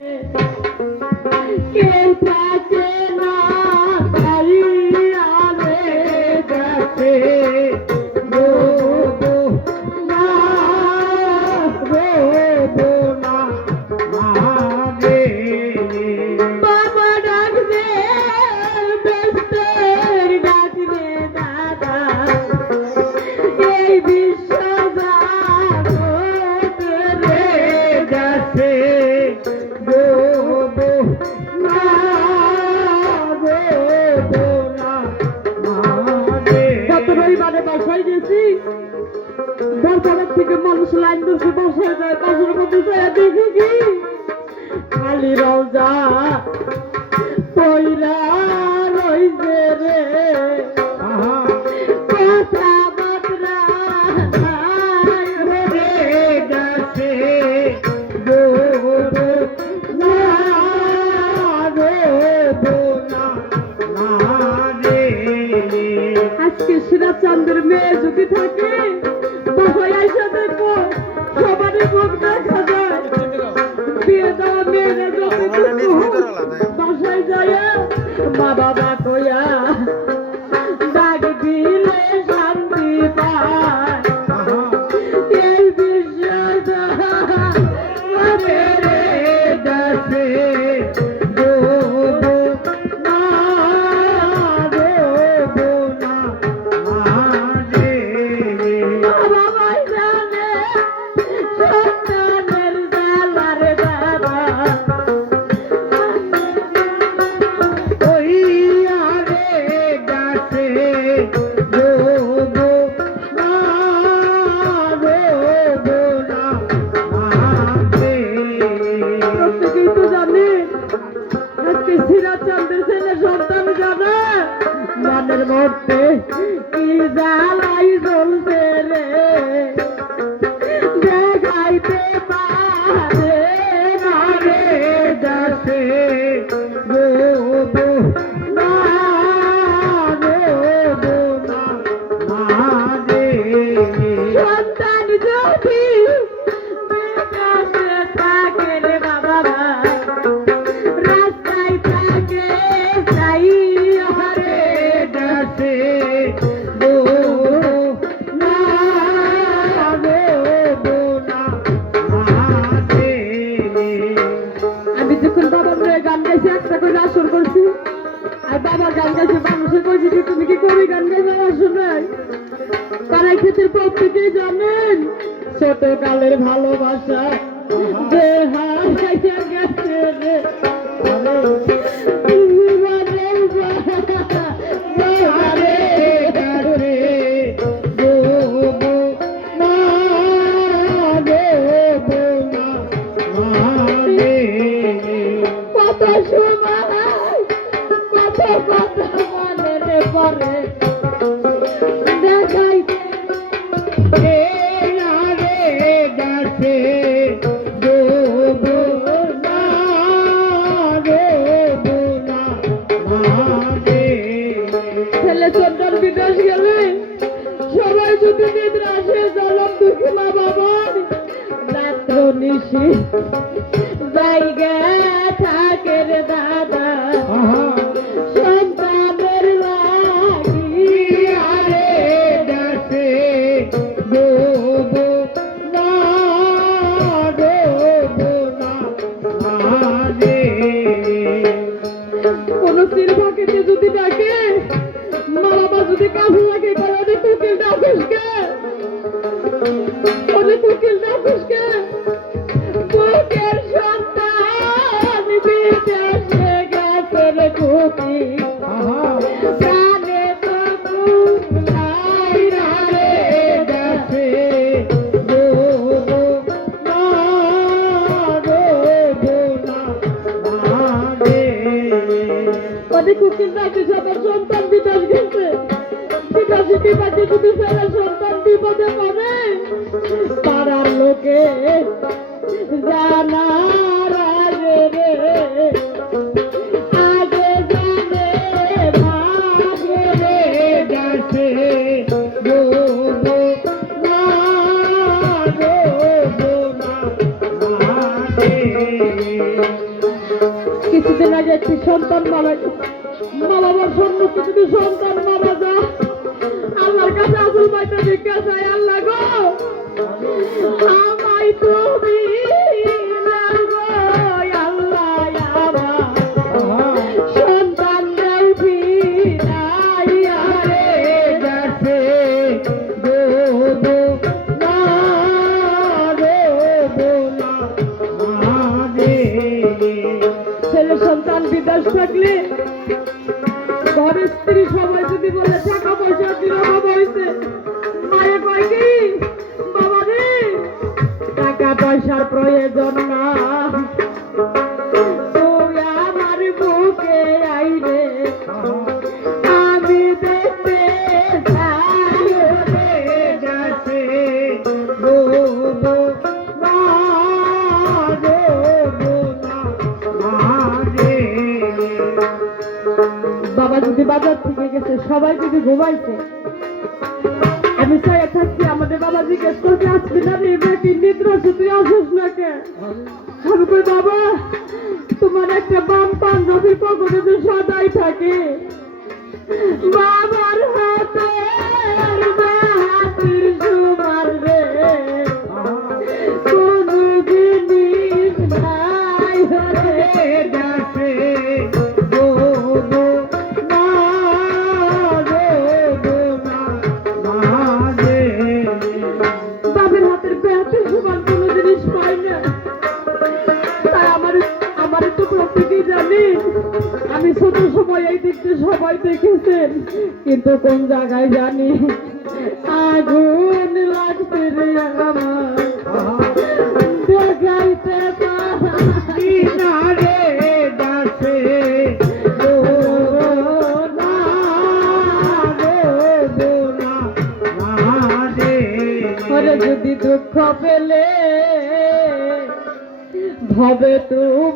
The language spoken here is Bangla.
কেউ থাকে না খাইয়ারে যাচ্ছে রোবো না রোবো না মারে বাবা ডাক দে বেস্তের ডাক দে দাদা এই বিশ্ব রে যাচ্ছে বাসায় গেছি দরকারের থেকে মানুষ লাইন ধরছে বাসায় যায় বাসার মধ্যে যায় দেখি কি খালি রওজা পয়লা রইছে রে কথা বাতরা রে গেছে গো না আজকে সিরাজচন্দ্রের মেয়ে যদি থাকে বাসায় আইসা দেখবো সবারই মুখ দেখা যায় বিয়ে দেওয়া মেয়েরা বাসায় যায় মা বাবা কইয়া ডাক দিলে শান্তি পায় এই বিষয়টা যাচ্ছে সিরাজচন্দ্রের ছেলে সন্তান জানে মনের মধ্যে কি জ্বালাই জ্বলছে রে দেখাইতে পারে না রে যাচ্ছে রোবো না রোবো না মারে সন্তান যদি বিকাশে থাকে রে বাবা গান গাইছে একটা করে আসর করছি আর বাবা গান গাইছে মানুষের কইছে কি তুমি কি কবি গান গাইবে আসর নাই তারাই ক্ষেতের প্রত্যেকেই জানেন ছোটকালের ভালোবাসা যে হারাইতে গেছে রে পরে দেখাই গেছে ছেলে চন্দন বিদেশ গেলে সবাই যদি নিদ্রা আসে জলম দুঃখী মা বাবার রাত্র নিশি জায়গা থাকে রে দাদা সন্তানের লাগিয়া রে যাচ্ছে রোবো না রোবো না মারে কোন স্ত্রীর ফাঁকেতে যদি ডাকে মা বাবা যদি কাছে লাগে করে তুকিল ডাকিসকে তুকিল ডাকিসকে বুকের সন্তান বিদেশে গেছে রে কুকি প্রাণে তো কুলাই রে গেছে রোবো না রোবো না মারে কুকিল ডাকিস আমার সন্তান বিদেশ গেছে বিদেশে বিবাদে যদি ফেরা সন্তান বিপদে পড়ে পাড়ার লোকে জানার আগে রে আগে জানে ভাগে রে যাচ্ছে রোবো না রোবো না মারে কিছুদিন আগে একটি সন্তান মারা গেছে। মা বাবার সম্মুখে যদি সন্তান মারা যায়, আল্লাহর কাছে আসল মাইটা ভিক্ষা চাই। আল্লাহ গো, আমায় তুমি নাও গো, আল্লাহ আমার সন্তান দাও ফিরাইয়া রে গেছে গো গো না রে বোলা রে। ছেলে সন্তান বিদেশ থাকলে ঘরের স্ত্রী সবাই যদি বলে টাকা পয়সা দিল বাবা হয়েছে, মায়ে কয় কি বাবা রে টাকা পয়সার প্রয়োজন না, তুই আমার বুকে আইরে আমি দেখতে চাই রে গেছে গো গো না রে বোনা রে। বাবা যদি বাজার থেকে গেছে, সবাই যদি ঘুমাইছে, আমি চাই থাকছি, আমাদের বাবা জিজ্ঞেস করতে আসবি না রে বেটি নিদ্রা আছে, তুই আসিস না কে? আমি কই বাবা তোমার একটা বাম পাঞ্জাবির পকেটে তো সদাই থাকে, বাবার হাতে হাতির সুমার রে কোন জিনিস নাই রে গেছে গো গো না রে বোনা রে। বাবার হাতের হাতির সুমার কোন জিনিস পাই না, তাই আমার তো প্রত্যেকেই জানি। আমি ছোট সময় এই দিকটা সবাই দেখেছেন, কিন্তু কোন জায়গায় জানি আগুন লাগছে রে আমার দেখাইতে পারি না রে গাছে ও না রে বোনা রে। ওরে যদি দুঃখ পেলে ভবে তুমি